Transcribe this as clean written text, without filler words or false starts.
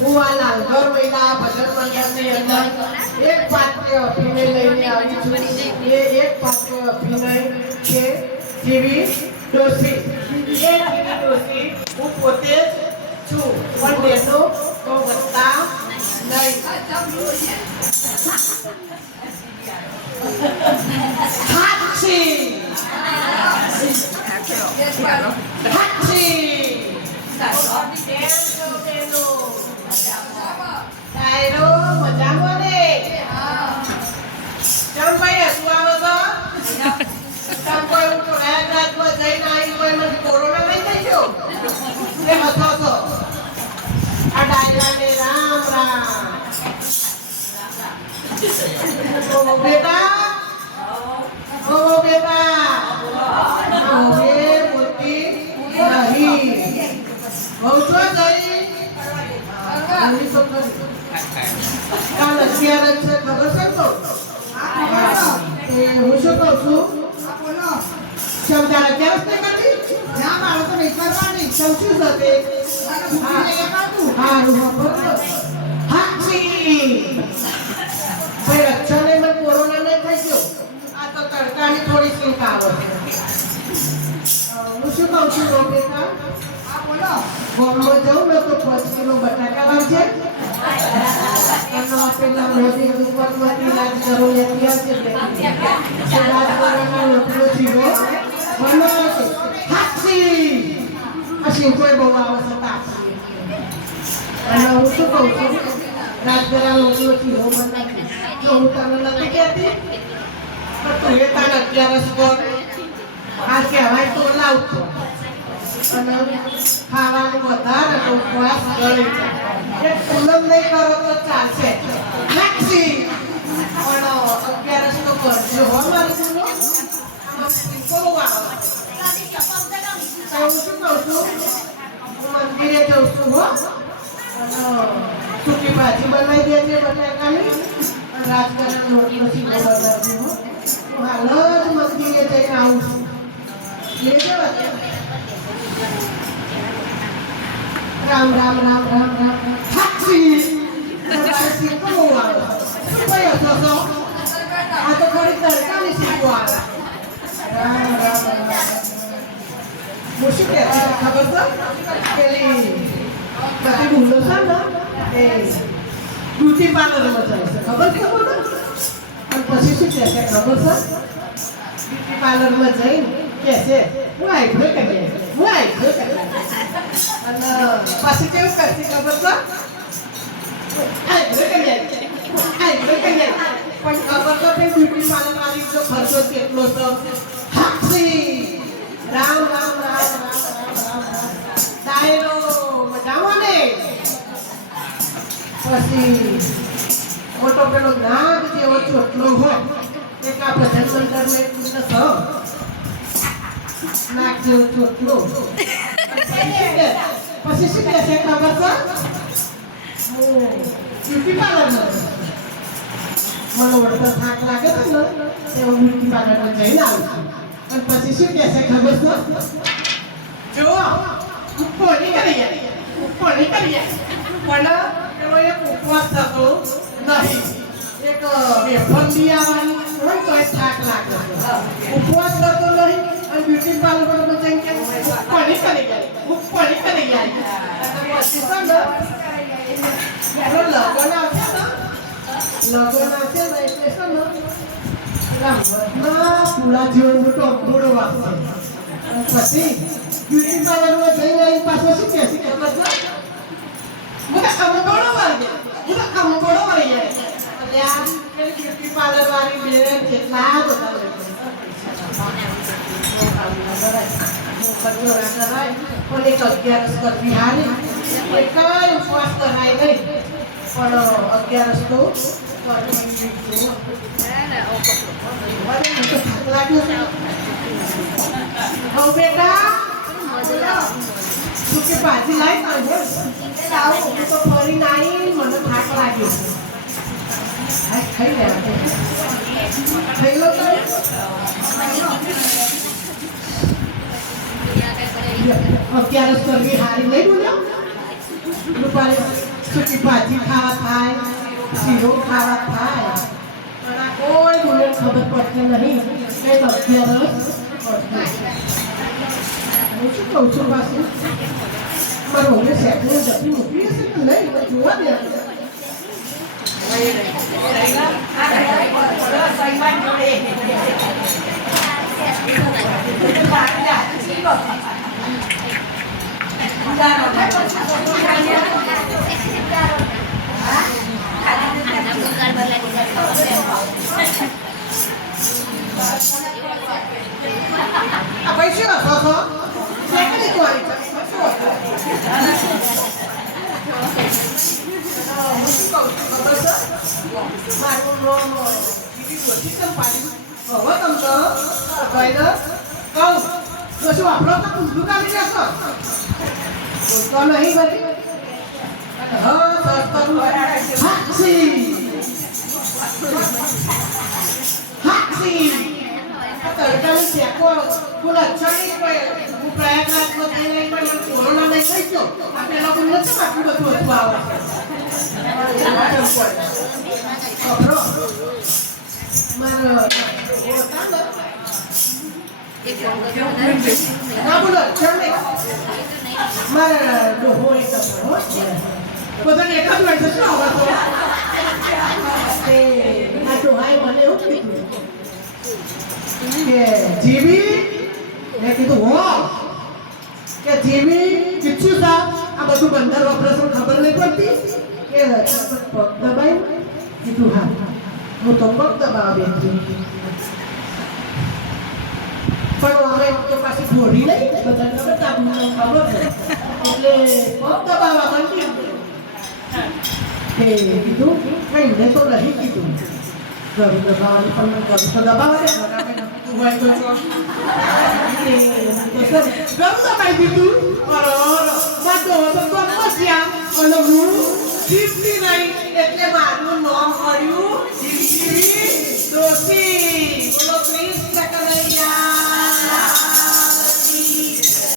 હું આ લાલગર મહિલા ભજન મંડળની અંદર એક પાત્ર અભિનય લઈને આવી છું. એ એક પાત્ર અભિનય છે જીવી ડોશી. એ જીવી ડોશી હું પોતે જ છું, પણ તેનો તો વધતા નહીં. હાચી હાચી ડાયરો મજામાં ને? ચમ ભાઈ હસવું આવે તો? ચમ કોઈ હું પ્રયાગરાજમાં જઈને આવી કોઈ મને કોરોના નહીં થઈ ગયો એ હસો છો? આ ડાયરાને રામ રામ. ઓ બેટા, ઓ બેટા, હવે બોલતી નહીં. બહુ છો જઈ કાલ 11 છે, ખબર છે તો? હું શું કહું છું, સમજારા કેમ કરતી? ના મારો તો નહીં કરવાની. સમજ્યું સાથે ભાઈ અચ્છા નહીં, મને કોરોના નહીં થઈ ગયો. આ તો તડકાની થોડી ચિંતા આવે છે. હું શું કહું છું બેટા, ગામમાં જવું ને તો 5 કિલો બટાકા લાવજે. પેલા મોદી દુકાનમાંથી લાજ જરૂરિયાત આવશે. રાજકારણનો રોટલો જીવો બનાવશે. હાચી આ સિંકોય બહુ આવે છે તાપસી. અને હું શું કહું છું, રાજકારણ રોટલો જીવો બનાવશે. તો હું તને નથી કહેતી, પણ તું એ તારે 11 પર આ કહેવાય તો લાવતો. અને ખાવાનું વધારે તો ઉપવાસ ગળી જાય. પૂનમ નહીં કરો તો ચાલશે. હાચી પણ 11 તો કરજો હો મારી પૂરો. આમાં બહુ આવે. હું શું કહું છું, હું મંદિરે જઉં છું હો. સૂકી ભાજી બનાવી દેજે બટાકાની. રાજકારણ રોટલો સીધો બનાવજો હો. હું હાલ જ મંદિરે જઈને આવું છું. લેજો રામ રામ રામ રામ રામ. હાચી શીખવો આવે. કઈ હતો તો આ તો થોડી તડકાની શીખવો આવે. રામ રામ રામ. હું શું કહેતી ખબર છે? પેલી બધી ભૂલો છે ને એ બ્યુટી પાર્લરમાં જાય છે. ખબર છે? ખબર ને? અને પછી શું કહે છે ખબર છે? બ્યુટી પાર્લરમાં જઈને કહે છે હું આઈબ્રો કરી, હું આઈબ્રો કરી. અને પછી કેવું કરતી ખબર છે? આઈબ્રો કરી, આઈબ્રો કરી. પણ ખબર તો કે બ્યુટી પાર્લર વાળી જો ખર્ચો કેટલો તો. હાચી રામ રામ રામ રામ રામ રામ. ડાયરો મજામાં ને? પછી મોટો પેલો નાગ જેવો ચોટલો હોય એક આ ભજન મંડળમાં એક પુરુષ નાગ જેવો ચોટલો. પછી શું કહે છે ખબર છે? બ્યુટી પાર્લરમાં મને વળતો થાક લાગે છે ને એવો બ્યુટી પાર્લરમાં જઈને આવું છું. અને પછી શું કહે છે ખબર છે? જો ઉપર નહીં કરી જાય, ઉપર નહીં કરી જાય. પણ એનો એક ઉપવાસ થતો નહીં. એક વેફર બી આવવાની હોય તો એ થાક લાગે. ઉપવાસ થતો નહીં અને બ્યુટી પાર્લરમાં જઈને કે ઉપર નહીં કરી જાય, ઉપર નહીં કરી જાય. પછી છે ને લગ્ન આવશે ને, લગ્ન આવશે ને એટલે છે ને પૂરા જેવો મોટો ઘોડો વાપશે. પછી બ્યુટી પાર્લરમાં જઈને આવી પાછો શું કહે છે ખબર છે? મને આમ ઘોડો વાળી જાય, મને આમ ઘોડો વાળી જાય. ત્યાં બ્યુટી પાર્લર વાળી બેન કેટલા બધા પણ એક 11 કરવી હારી. એક ઉપવાસ કરાય નહીં પણ 11 તો બેટા સૂકી ભાજી લાવી તો ફરી નાઈ. મને થાક લાગ્યો. ખાઈ લેવા ખાઈ લો. 11 કરવી હારી નહીં બોલ્યો રૂપાળી. સૂકી ભાજી ખાવા થાય, શીરો ખાવા થાય, પણ આ કોઈ મને ખબર પડતી નહીં કે અત્યારે હું શું કહું છું પાછું મારું મને સેટને જતી મૂકી હશે કે નહીં જોવા દે apa sih lah sosok saya kan itu aja Kalau siapa pula cari upaya ini corona नहीं सही क्यों अपने लोग ने तो बात बतवा हुआ बरो मारो वो काम ना बोलो चले मारो दो होए तो पता नहीं कब लग सकता होगा तो मैं तो हाय बने उठी કે જીવી મેં કીધું હો કે જીવી કીધું સા આ બધું બંદર ઓપરેશન ખબર નહીં પડતી કે પગ દબાઈ કીધું હા હું તો પગ દબાવી બેઠી પણ હવે તો પાછી ઘોડી લઈ બધાને ખબર છે એટલે પગ દબાવવા માંડી કે કીધું કઈ ને તો નહીં કીધું ઘર દબાવવાની પણ ઘર તો દબાવે ને Buat cocok. Gak usah kayak gitu. Kalau, madu, sesuatu siang, kalau